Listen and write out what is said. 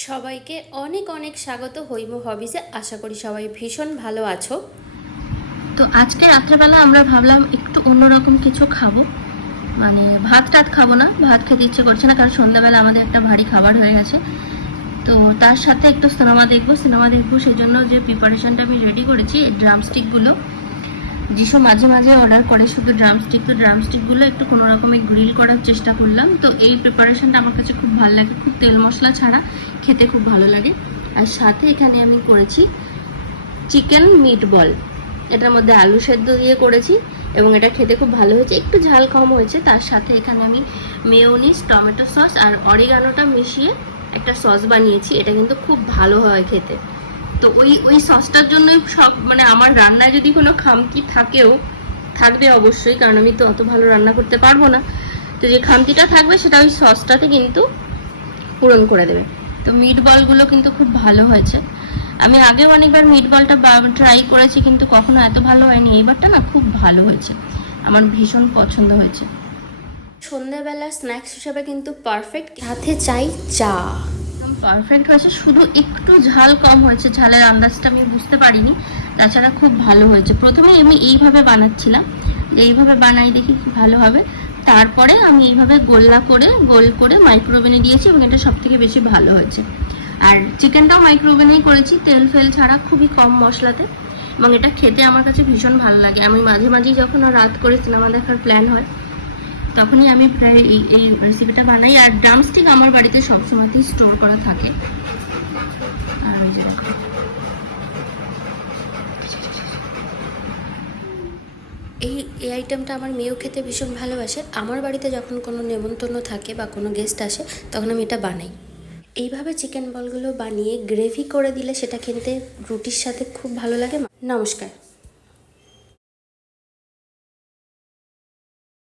সবাইকে অনেক অনেক স্বাগত হৈম হবিজে। আশা করি সবাই ভীষণ ভালো আছো। তো আজকে রাত্রেবেলা আমরা ভাবলাম একটু অন্যরকম কিছু খাব। মানে ভাত টাত খাব না, ভাত খেতে ইচ্ছে করছে না, কারণ সন্ধ্যাবেলা আমাদের একটা ভারী খাবার হয়ে গেছে। তো তার সাথে একটু সিনেমা দেখব সিনেমা দেখব, সেই জন্য যে প্রিপারেশনটা আমি রেডি করেছি ড্রামস্টিকগুলো যিশু মাঝে মাঝে অর্ডার করে শুধু ড্রামস্টিক তো ড্রামস্টিকগুলো একটু কোনো রকমে গ্রিল করার চেষ্টা করলাম। তো এই প্রিপারেশনটা আমার কাছে খুব ভালো লাগে। খুব তেল মশলা ছাড়া খেতে খুব ভালো লাগে। আর সাথে এখানে আমি করেছি চিকেন মিট বল এটার মধ্যে আলু সেদ্ধ দিয়ে করেছি এবং এটা খেতে খুব ভালো হয়েছে। একটু ঝাল কম হয়েছে, তার সাথে এখানে আমি মেয়োনিজ টমেটো সস আর অরিগানোটা মিশিয়ে একটা সস বানিয়েছি। এটা কিন্তু খুব ভালো হয় খেতে। তো ওই ওই সসটার জন্যই সব মানে আমার রান্নায় যদি কোনো খামতি থাকেও, থাকবে অবশ্যই, কারণ আমি তো অত ভালো রান্না করতে পারব না। তো যে খামতিটা থাকবে সেটা ওই সসটাতে কিন্তু পূরণ করে দেবে। তো মিট বলগুলো কিন্তু খুব ভালো হয়েছে। আমি আগেও অনেকবার মিট বলটা ট্রাই করেছি, কিন্তু কখনো এত ভালো হয়নি। এইবারটা না খুব ভালো হয়েছে। আমার ভীষণ পছন্দ হয়েছে। সন্ধ্যাবেলা স্ন্যাক্স হিসাবে কিন্তু পারফেক্ট সাথে চাই চা। একদম পারফেক্ট হয়েছে, শুধু একটু ঝাল কম হয়েছে, ঝালের আন্দাজটা আমি বুঝতে পারিনি। তাছাড়া খুব ভালো হয়েছে। প্রথমে আমি এইভাবে বানাচ্ছিলাম, যে এইভাবে বানাই দেখি কি ভালো হবে। তারপরে আমি এইভাবে গোল্লা করে, গোল করে মাইক্রোওভেনে দিয়েছি এবং এটা সব থেকে বেশি ভালো হয়েছে। আর চিকেনটাও মাইক্রোওভেনেই করেছি, তেল ফেল ছাড়া খুবই কম মশলাতে। এবং এটা খেতে আমার কাছে ভীষণ ভালো লাগে। আমি মাঝে মাঝেই যখন রাত করে সিনেমা দেখার প্ল্যান হয় তখনই আমি প্রায় এই এই রেসিপিটা বানাই। আর ড্রামস্টিক আমার বাড়িতে সবসময়তেই স্টোর করা থাকে। আর ওই এই এই আইটেমটা আমার মেয়েও খেতে ভীষণ ভালোবাসে। আমার বাড়িতে যখন কোনো নেমন্তন্ন থাকে বা কোনো গেস্ট আসে, তখন আমি এটা বানাই। এইভাবে চিকেন বলগুলো বানিয়ে গ্রেভি করে দিলে সেটা খেতে রুটির সাথে খুব ভালো লাগে। নমস্কার।